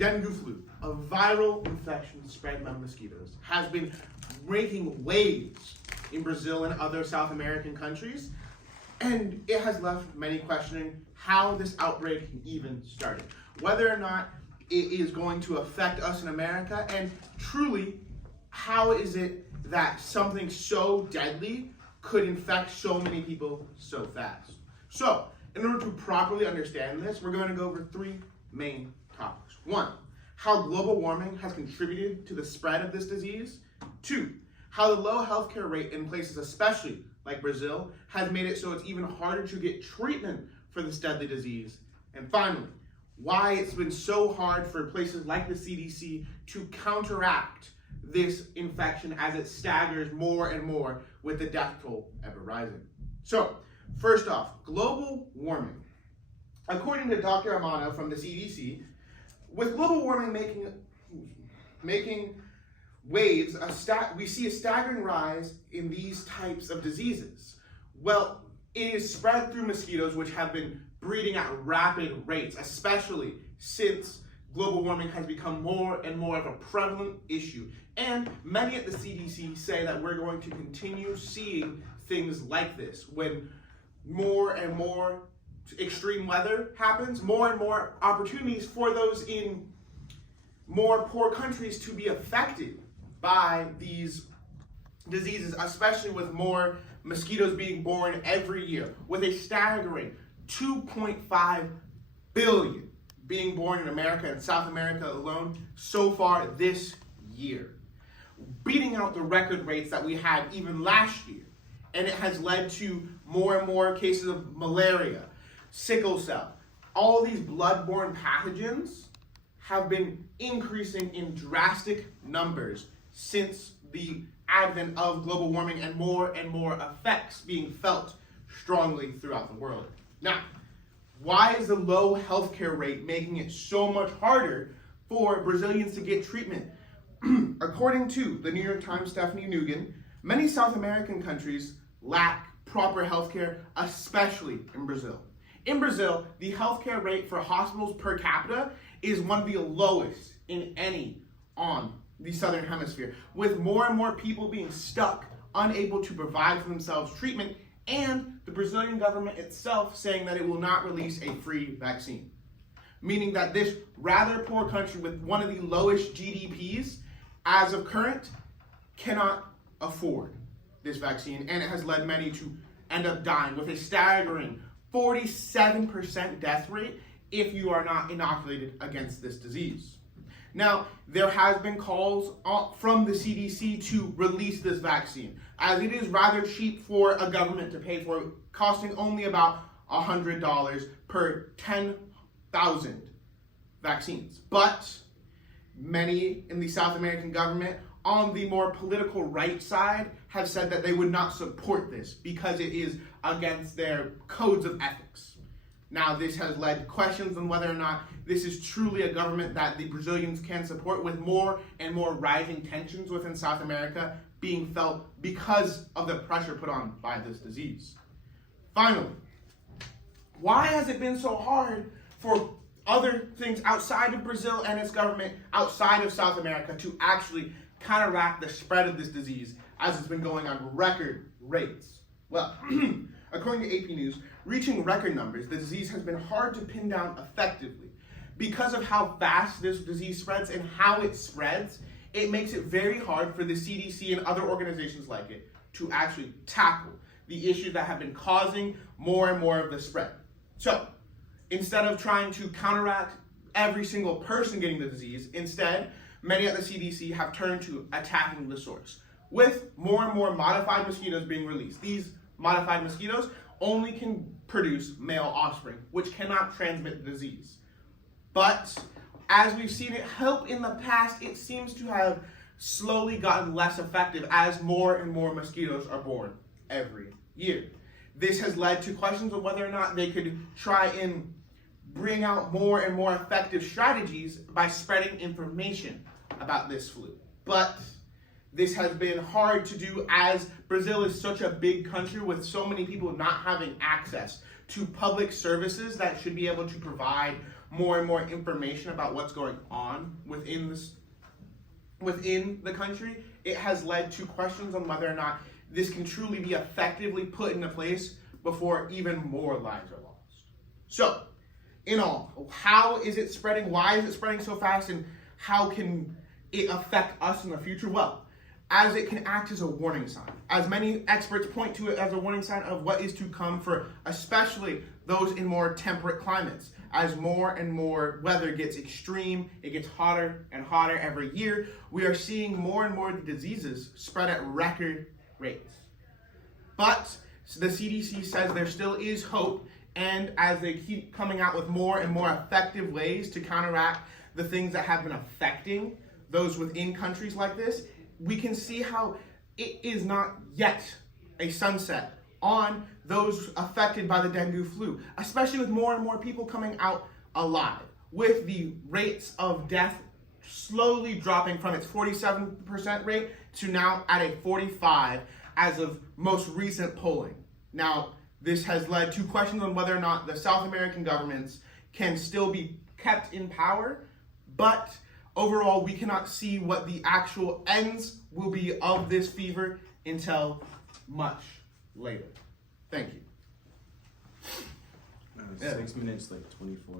Dengue flu, a viral infection spread by mosquitoes, has been making waves in Brazil and other South American countries, and it has left many questioning how this outbreak even started, whether or not it is going to affect us in America, and truly, how is it that something so deadly could infect so many people so fast? So, in order to properly understand this, we're going to go over three main topics. One, how global warming has contributed to the spread of this disease. Two, how the low healthcare rate in places especially like Brazil has made it so it's even harder to get treatment for this deadly disease. And finally, why it's been so hard for places like the CDC to counteract this infection as it staggers more and more with the death toll ever rising. So, first off, global warming. According to Dr. Amano from the CDC, with global warming making waves, we see a staggering rise in these types of diseases. Well, it is spread through mosquitoes, which have been breeding at rapid rates, especially since global warming has become more and more of a prevalent issue. And many at the CDC say that we're going to continue seeing things like this. When more and more extreme weather happens, more and more opportunities for those in more poor countries to be affected by these diseases, especially with more mosquitoes being born every year, with a staggering 2.5 billion being born in America and South America alone so far this year, beating out the record rates that we had even last year. And it has led to more and more cases of malaria, sickle cell. All these blood-borne pathogens have been increasing in drastic numbers since the advent of global warming and more effects being felt strongly throughout the world. Now, why is the low healthcare rate making it so much harder for Brazilians to get treatment? According to the New York Times' Stephanie Nugan, many South American countries lack proper healthcare, especially in Brazil. In Brazil, the healthcare rate for hospitals per capita is one of the lowest in any on the Southern Hemisphere, with more and more people being stuck, unable to provide for themselves treatment, and the Brazilian government itself saying that it will not release a free vaccine. Meaning that this rather poor country with one of the lowest GDPs as of current cannot afford this vaccine, and it has led many to end up dying with a staggering 47% death rate if you are not inoculated against this disease. Now, there has been calls from the CDC to release this vaccine, as it is rather cheap for a government to pay for, costing only about $100 per 10,000 vaccines. But many in the South American government, on the more political right side, have said that they would not support this because it is against their codes of ethics. Now, this has led to questions on whether or not this is truly a government that the Brazilians can support, with more and more rising tensions within South America being felt because of the pressure put on by this disease. Finally, why has it been so hard for other things outside of Brazil and its government, outside of South America, to actually counteract the spread of this disease as it's been going on record rates? Well, according to AP News, reaching record numbers, the disease has been hard to pin down effectively. Because of how fast this disease spreads and how it spreads, it makes it very hard for the CDC and other organizations like it to actually tackle the issues that have been causing more and more of the spread. So, instead of trying to counteract every single person getting the disease, instead, many at the CDC have turned to attacking the source, with more and more modified mosquitoes being released. These modified mosquitoes only can produce male offspring, which cannot transmit the disease. But as we've seen it help in the past, it seems to have slowly gotten less effective as more and more mosquitoes are born every year. This has led to questions of whether or not they could try and bring out more and more effective strategies by spreading information about this flu. But this has been hard to do as Brazil is such a big country with so many people not having access to public services that should be able to provide more and more information about what's going on within the country, it has led to questions on whether or not this can truly be effectively put into place before even more lives are lost. So, in all, how is it spreading? Why is it spreading so fast? And how can it affect us in the future? Well, as it can act as a warning sign. As many experts point to it as a warning sign of what is to come for especially those in more temperate climates. As more and more weather gets extreme, it gets hotter and hotter every year, we are seeing more and more diseases spread at record rates. But the CDC says there still is hope, and as they keep coming out with more and more effective ways to counteract the things that have been affecting those within countries like this, we can see how it is not yet a sunset on those affected by the dengue flu, especially with more and more people coming out alive, with the rates of death slowly dropping from its 47% rate to now at a 45% as of most recent polling. Now, this has led to questions on whether or not the South American governments can still be kept in power, but overall, we cannot see what the actual ends will be of this fever until much later. Thank you. 6 minutes, like 24.